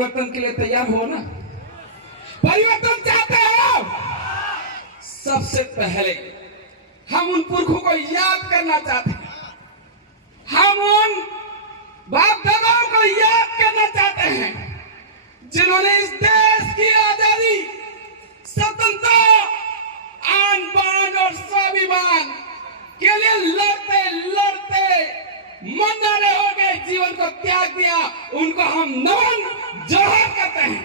परिवर्तन के लिए तैयार हो ना? परिवर्तन चाहते हो? सबसे पहले हम उन पुरखों को याद करना चाहते हैं, हम उन बाप दादाओं को याद करना चाहते हैं जिन्होंने इस देश की आजादी, स्वतंत्रता, आन बान और स्वाभिमान के लिए लड़ते लड़ते मरने हो गए, जीवन को त्याग दिया। उनको हम नमन जोहर करते हैं।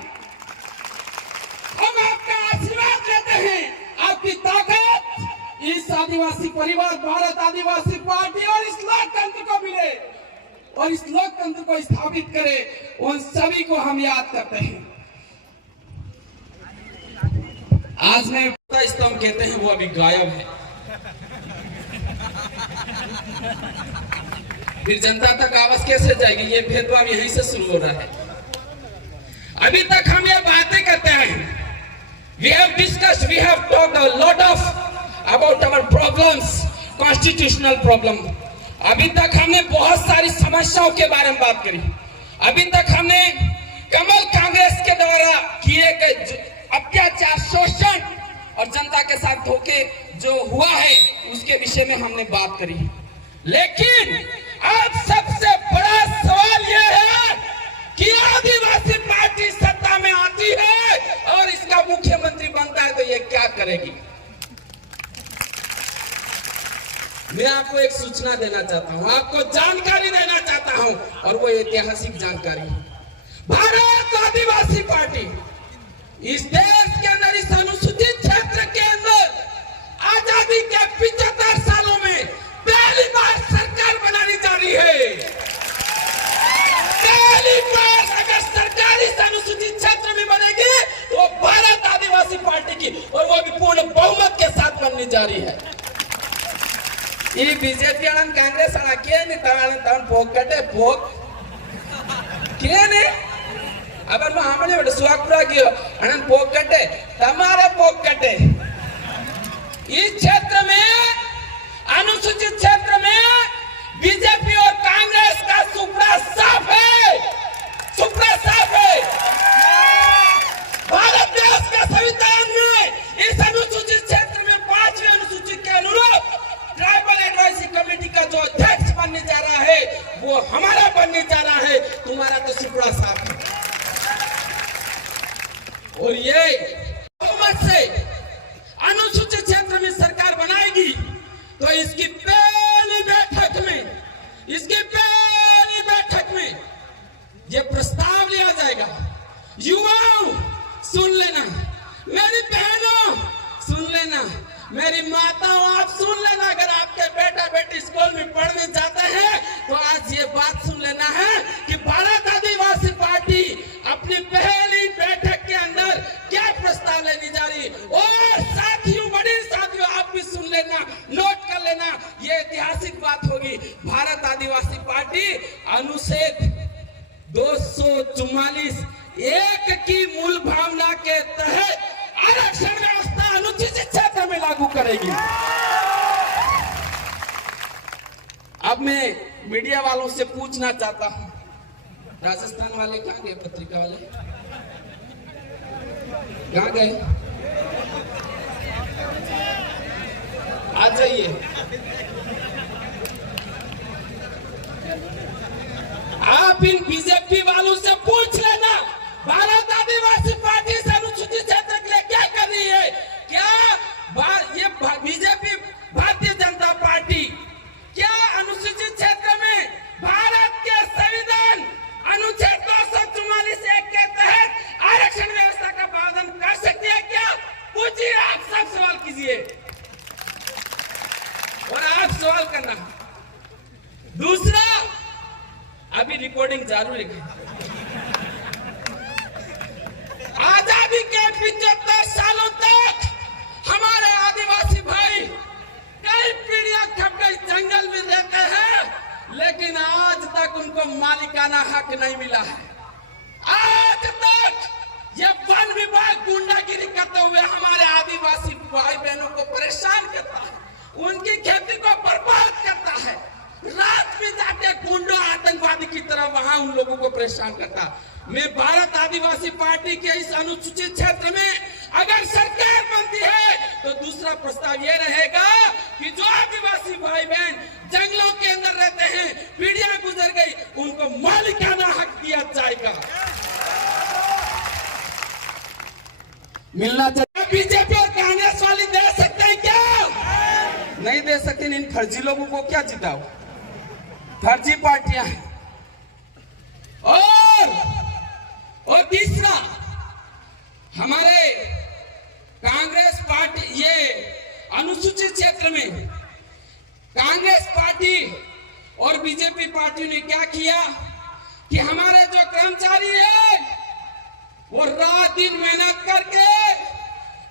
हम आपका आशीर्वाद लेते हैं, आपकी ताकत इस आदिवासी परिवार भारत आदिवासी पार्टी और इस लोकतंत्र को मिले और इस लोकतंत्र को स्थापित करे। उन सभी को हम याद करते हैं। आज मैं स्तंभ कहते हैं, वो अभी गायब है। फिर जनता तक आवाज कैसे जाएगी? ये भेदभाव यहीं से शुरू हो रहा है। अभी तक हम ये बातें करते हैं, we have discussed, we have talked a lot of about our problems, constitutional problem. अभी तक हमने बहुत सारी समस्याओं के बारे में बात करी। अभी तक हमने कमल कांग्रेस के द्वारा किए गए अत्याचार, शोषण और जनता के साथ धोखे जो हुआ है उसके विषय में हमने बात करी। लेकिन अब सबसे बड़ा सवाल यह है कि आदिवासी पार्टी सत्ता में आती है और इसका मुख्यमंत्री बनता है तो ये क्या करेगी? मैं आपको एक सूचना देना चाहता हूं, आपको जानकारी देना चाहता हूं और वो ऐतिहासिक जानकारी। भारत आदिवासी पार्टी इस देश के अंदर, इस अनुसूचित क्षेत्र के अंदर आजादी के 75 सालों में पहली बार सरकार बनाने जा रही है। पहली बार अगर सरकार इस अनुसूचित क्षेत्र में बनेगी तो भारत आदिवासी पार्टी की, और वो भी पूर्ण बहुमत के साथ बनने जा रही है। ये बीजेपी और कांग्रेस पोकटे पोक अब हमने सुहागपुरा पोकटे तमारे पोकटे। इस क्षेत्र में, अनुसूचित क्षेत्र में बीजेपी और कांग्रेस का सुपड़ा साफ है, सुपड़ा साफ है। भारत देश का संविधान में इस अनुसूचित क्षेत्र में 5वें अनुसूचित के अनुरूप ट्राइबल एडवाइजरी कमेटी का जो अध्यक्ष बनने जा रहा है वो हमारा बनने जा रहा है। तुम्हारा तो सुपड़ा साफ है। और ये बहुमत से अनुसूचित क्षेत्र में सरकार बनाएगी तो इसकी पहली बैठक में ये प्रस्ताव लिया जाएगा। युवाओं सुन लेना, मेरी बहनों सुन लेना, मेरी माताओं आप सुन लेना। अगर आपके बेटा बेटी स्कूल में पढ़ने जाते हैं तो आज ये बात सुन लेना है कि भारत आदिवासी पार्टी अपनी पहली बैठक के अंदर क्या प्रस्ताव लेने जा रही। और साथियों, बड़ी साथियों, आप भी सुन लेना, नोट कर लेना, ये ऐतिहासिक बात होगी। भारत आदिवासी पार्टी अनुच्छेद 244 एक की मूल भावना के तहत आरक्षण व्यवस्था अनुसूचित क्षेत्र में लागू करेगी। अब मैं मीडिया वालों से पूछना चाहता हूं, राजस्थान वाले कहां गए? पत्रिका वाले कहां गए? आ जाइए। आप इन बीजेपी वालों से पूछ लेना, भारत आदिवासी पार्टी से अनुसूचित क्षेत्र के लिए क्या कर रही है? क्या ये बीजेपी, भारतीय जनता पार्टी क्या अनुसूचित क्षेत्र में भारत के संविधान अनुच्छेद 244 के तहत आरक्षण व्यवस्था का पालन कर सकती है क्या? पूछिए, आप सब सवाल कीजिए और आप सवाल करना। दूसरा, अभी रिकॉर्डिंग जरूर लिखें। आजादी के 75 सालों तक हमारे आदिवासी भाई कई पीढ़ियां खप गई जंगल में रहते हैं, लेकिन आज तक उनको मालिकाना हक नहीं मिला है। आज तक ये वन विभाग गुंडागिरी करते हुए हमारे आदिवासी भाई बहनों को परेशान करता है, उनकी खेती को बर्बाद करता है। रात में जाके गुंडा आतंकवादी की तरह वहां उन लोगों को परेशान करता। मैं भारत आदिवासी पार्टी के इस अनुसूचित क्षेत्र में अगर सरकार बनती है तो दूसरा प्रस्ताव ये रहेगा कि जो आदिवासी भाई बहन जंगलों के अंदर रहते हैं, पीढ़ियां गुजर गई, उनको मालिकाना हक दिया जाएगा। मिलना चाहिए। बीजेपी और कांग्रेस वाली दे सकते हैं क्या? नहीं दे सकते। इन फर्जी लोगों को क्या जिताओ? फर्जी पार्टियां हैं। और तीसरा, हमारे कांग्रेस पार्टी, ये अनुसूचित क्षेत्र में कांग्रेस पार्टी और बीजेपी पार्टी ने क्या किया कि हमारे जो कर्मचारी है वो रात दिन मेहनत करके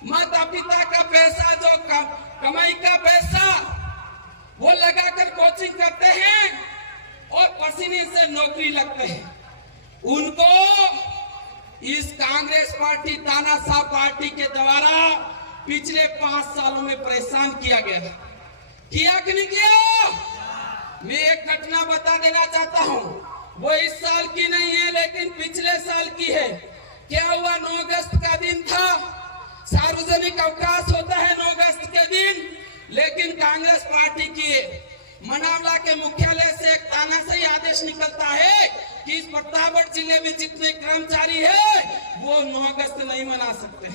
माता पिता का पैसा, जो कमाई का पैसा वो लगाकर कोचिंग करते हैं और पसीने से नौकरी लगते हैं, उनको इस कांग्रेस पार्टी, तानाशाह पार्टी के द्वारा पिछले 5 सालों में परेशान किया गया। किया कि नहीं किया? मैं एक घटना बता देना चाहता हूं, वो इस साल की नहीं है लेकिन पिछले साल की है। क्या हुआ? 9 अगस्त का दिन था, सार्वजनिक अवकाश होता है 9 अगस्त के दिन, लेकिन कांग्रेस पार्टी की मनावला के मुख्यालय से एक तानाशाही आदेश निकलता है कि इस प्रतापगढ़ जिले में जितने कर्मचारी है वो 9 अगस्त नहीं मना सकते।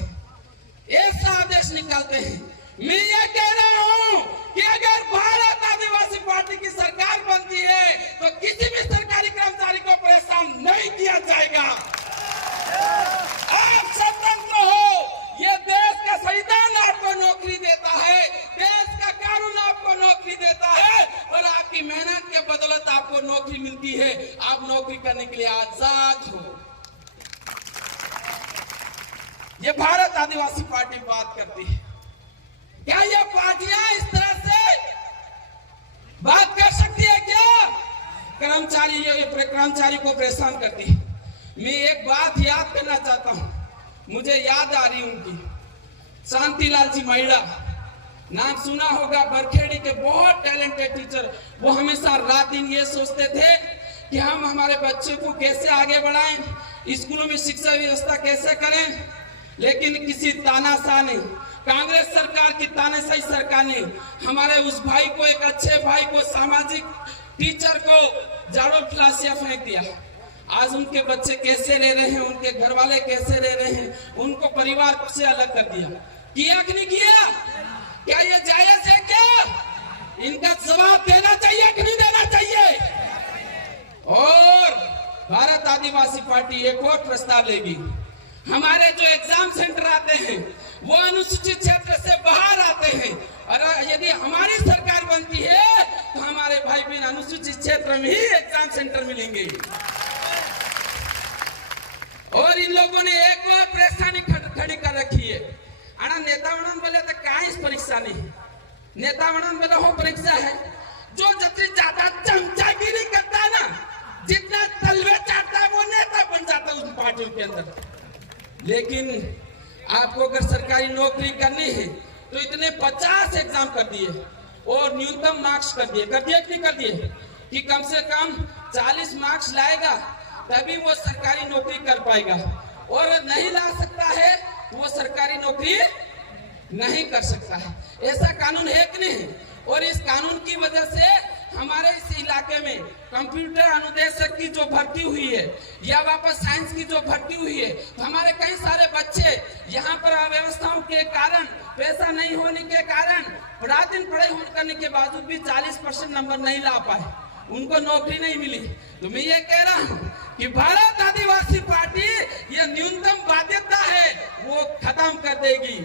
ऐसा आदेश निकालते हैं। मैं ये कह रहा हूं कि अगर भारत आदिवासी पार्टी की सरकार बनती है तो किसी भी सरकारी कर्मचारी को परेशान नहीं किया जाएगा। आप स्वतंत्र हो, ये देश का संविधान आपको नौकरी देता है, देश का कानून आपको नौकरी देता है और आपकी मेहनत के बदौलत आपको नौकरी मिलती है। आप नौकरी करने के लिए आजाद हो। ये भारत आदिवासी पार्टी बात करती है। क्या ये पार्टियां इस तरह से बात कर सकती है क्या? कर्मचारी को परेशान करती है। मैं एक बात याद करना चाहता हूं, मुझे याद आ रही उनकी, शांतिलाल जी महिड़ा, नाम सुना होगा, बरखेड़ी के बहुत टैलेंटेड टीचर। वो हमेशा रात दिन ये सोचते थे कि हम हमारे बच्चों को कैसे आगे बढ़ाएं, स्कूलों में शिक्षा व्यवस्था कैसे करें, लेकिन किसी तानाशाह ने, कांग्रेस सरकार की तानाशाही सरकार ने हमारे उस भाई को, एक अच्छे भाई को, सामाजिक टीचर को झाड़ू फलासिया फेंक दिया। आज उनके बच्चे कैसे रह रहे हैं, उनके घर वाले कैसे रह रहे हैं, उनको परिवार से अलग कर दिया। किया कि नहीं किया? क्या ये जायज है क्या? इनका जवाब देना चाहिए कि नहीं देना चाहिए? और भारत आदिवासी पार्टी एक और प्रस्ताव लेगी। हमारे जो एग्जाम सेंटर आते हैं वो अनुसूचित क्षेत्र से बाहर आते हैं, और यदि हमारी सरकार बनती है तो हमारे भाई बहन अनुसूचित क्षेत्र में ही एग्जाम सेंटर मिलेंगे। और इन लोगों ने एक और परेशानी खड़ी कर रखी है। आना नेता बनन बोले तो काइस परीक्षा नहीं, नेता बनन बोले हो परीक्षा है। जो जितनी ज्यादा चमचागिरी करता है ना, जितना तलवे चाटता है, वो नेता बन जाता है उस पार्टियों के अंदर। लेकिन आपको अगर सरकारी नौकरी करनी है तो इतने 50 एग्जाम कर दिए और न्यूनतम मार्क्स कर दिए कि नहीं कर दिए, कि कम से कम 40 मार्क्स लाएगा तभी वो सरकारी नौकरी कर पाएगा, और नहीं ला सकता है वो सरकारी नौकरी नहीं कर सकता है। ऐसा कानून है कि नहीं? और इस कानून की वजह से हमारे इस इलाके में कंप्यूटर अनुदेशक की जो भर्ती हुई है या वापस साइंस की जो भर्ती हुई है, तो हमारे कई सारे बच्चे यहाँ पर अव्यवस्थाओं के कारण, पैसा नहीं होने के कारण, रात दिन पढ़ाई करने के बावजूद भी 40% नंबर नहीं ला पाए, उनको नौकरी नहीं मिली। तो मैं ये कह रहा हूँ कि भारत आदिवासी पार्टी ये न्यूनतम बाध्यता है वो खत्म कर देगी।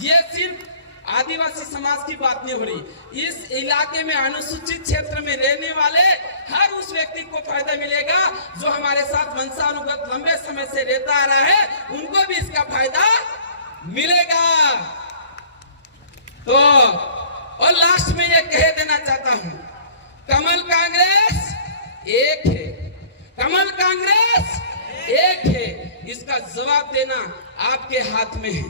ये सिर्फ आदिवासी समाज की बात नहीं हो रही, इस इलाके में अनुसूचित क्षेत्र में रहने वाले हर उस व्यक्ति को फायदा मिलेगा जो हमारे साथ वंशानुगत लंबे समय से रहता आ रहा है, उनको भी इसका फायदा मिलेगा। तो और लास्ट में ये कह देना चाहता हूं, कमल कांग्रेस एक है, कमल कांग्रेस एक है। इसका जवाब देना आपके हाथ में है,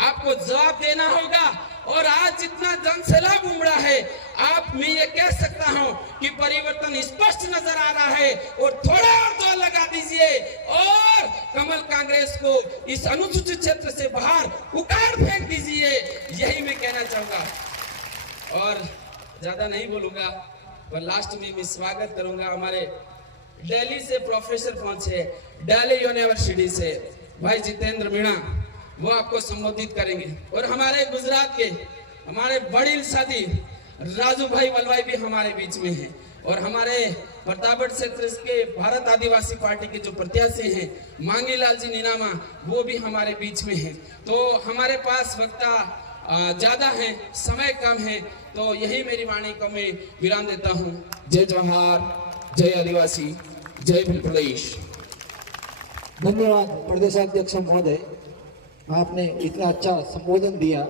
आपको जवाब देना होगा। और आज जितना जनसैलाब उमड़ा है, आप मैं ये कह सकता हूं कि परिवर्तन स्पष्ट नजर आ रहा है और थोड़ा और जोर लगा दीजिए और कमल कांग्रेस को इस अनुसूचित क्षेत्र से बाहर उखाड़ फेंक दीजिए। यही मैं कहना चाहूंगा और ज्यादा नहीं बोलूंगा, पर लास्ट में मैं स्वागत करूंगा हमारे दिल्ली से प्रोफेसर पहुंचे, दिल्ली यूनिवर्सिटी से भाई जितेंद्र मीणा, वो आपको संबोधित करेंगे। और हमारे गुजरात के हमारे बड़ील साथी राजू भाई वलवाई भी हमारे बीच में हैं। और हमारे प्रतापगढ़ क्षेत्र के भारत आदिवासी पार्टी के जो प्रत्याशी हैं मांगीलाल जी नीनामा, वो भी हमारे बीच में हैं। तो हमारे पास वक्ता ज्यादा है, समय कम है, तो यही मेरी वाणी को मैं विराम देता हूँ। जय जवाहर, जय आदिवासी, जय भील प्रदेश। धन्यवाद प्रदेशाध्यक्ष महोदय, आपने इतना अच्छा संबोधन दिया।